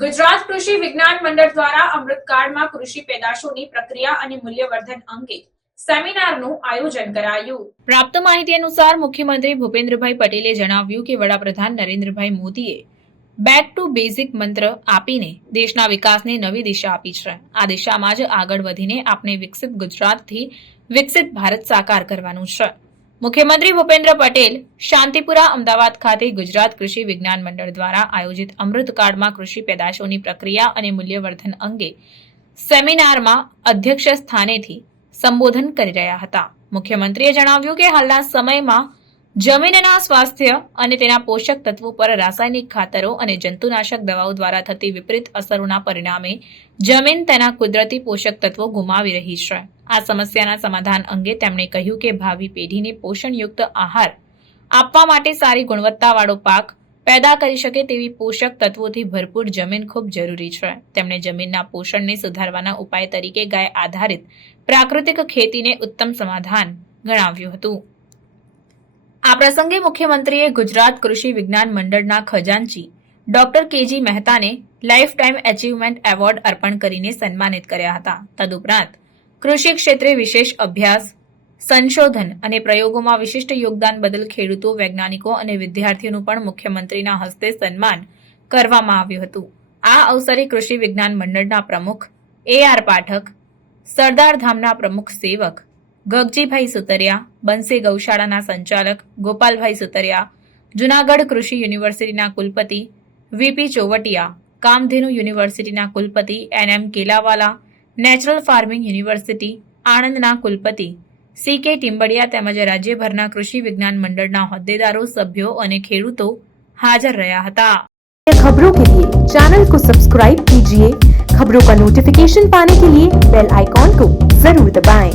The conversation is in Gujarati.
ગુજરાત કૃષિ વિજ્ઞાન મંડળ દ્વારા અમૃતકાળમાં કૃષિ પેદાશોની પ્રક્રિયા અને મૂલ્યવર્ધન અંગે સેમિનારનું આયોજન કરાયું. પ્રાપ્ત માહિતી અનુસાર મુખ્યમંત્રી ભૂપેન્દ્રભાઈ પટેલે જણાવ્યું કે વડાપ્રધાન નરેન્દ્રભાઈ મોદીએ બેક ટુ બેઝિક મંત્ર આપીને દેશના વિકાસને નવી દિશા આપી છે. આ દિશામાં જ આગળ વધીને આપણે વિકસિત ગુજરાતથી વિકસિત ભારત સાકાર કરવાનું છે. મુખ્યમંત્રી ભૂપેન્દ્ર પટેલ શાંતિપુરા અમદાવાદ ખાતે ગુજરાત કૃષિ વિજ્ઞાન મંડળ દ્વારા આયોજિત અમૃતકાળમાં કૃષિ પેદાશોની પ્રક્રિયા અને મૂલ્યવર્ધન અંગે સેમિનારમાં અધ્યક્ષ સ્થાનેથી સંબોધન કરી રહ્યા હતા. મુખ્યમંત્રીએ જણાવ્યું કે હાલના સમયમાં જમીનના સ્વાસ્થ્ય અને તેના પોષક તત્વો પર રાસાયણિક ખાતરો અને જંતુનાશક દવાઓ દ્વારા થતી વિપરીત અસરોના પરિણામે જમીન તેના કુદરતી પોષક તત્વો ગુમાવી રહી છે. આ સમસ્યાના સમાધાન અંગે તેમણે કહ્યું કે ભાવિ પેઢીને પોષણયુક્ત આહાર આપવા માટે સારી ગુણવત્તાવાળો પાક પેદા કરી શકે તેવી પોષક તત્વોથી ભરપૂર જમીન ખૂબ જરૂરી છે. તેમણે જમીનના પોષણને સુધારવાના ઉપાય તરીકે ગાય આધારિત પ્રાકૃતિક ખેતીને ઉત્તમ સમાધાન ગણાવ્યું હતું. આ પ્રસંગે મુખ્યમંત્રીએ ગુજરાત કૃષિ વિજ્ઞાન મંડળના ખજાનચી ડોક્ટર કેજી મહેતાને લાઇફ ટાઈમ એચિવમેન્ટ એવોર્ડ અર્પણ કરીને સન્માનિત કર્યા હતા. તદુપરાંત કૃષિ ક્ષેત્રે વિશેષ અભ્યાસ, સંશોધન અને પ્રયોગોમાં વિશિષ્ટ યોગદાન બદલ ખેડૂતો, વૈજ્ઞાનિકો અને વિદ્યાર્થીઓનું પણ મુખ્યમંત્રીના હસ્તે સન્માન કરવામાં આવ્યું હતું. આ અવસરે કૃષિ વિજ્ઞાન મંડળના પ્રમુખ એ આર પાઠક, સરદાર ધામના પ્રમુખ સેવક ગગજીભાઈ સુતરિયા બંસી ગૌશાળાના સંચાલક ગોપાલભાઈ સુતરિયા જુનાગઢ કૃષિ યુનિવર્સિટીના કુલપતિ વીપી ચોવટિયા કામધેનુ યુનિવર્સિટીના કુલપતિ N M Kelawala natural farming university આણંદના કુલપતિ સી કે ટિમ્બડિયા તેમજ રાજ્યભરના કૃષિ વિજ્ઞાન મંડળના હોદ્દેદારો સભ્યો અને ખેડૂતો હાજર રહ્યા હતા खबरों के लिए चैनल को सब्सक्राइब कीजिए खबरों का नोटिफिकेशन पाने के लिए बेल आइकॉन को जरूर दबाएं।